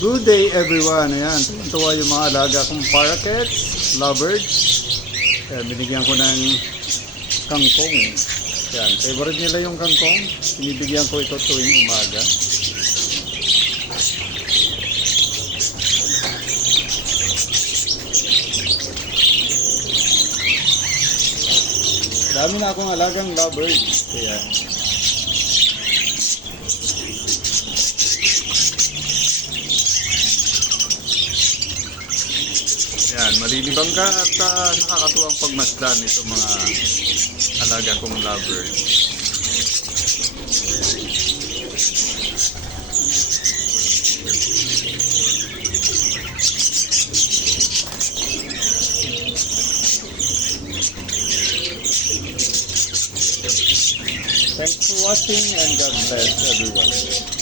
Good day everyone. Ayan, tuwa yung mga alaga kong parakeets, lovebirds. Ayan, binigyan ko ng kangkong. Ayan, favorite nila yung kangkong. Binibigyan ko ito tuwing umaga. Dami na akong alagang lovebirds. Ayan. Yan, malilibang ka at nakakatuwang pagmasdan ito mga alaga kong lovebirds. Thanks for watching and God bless everyone.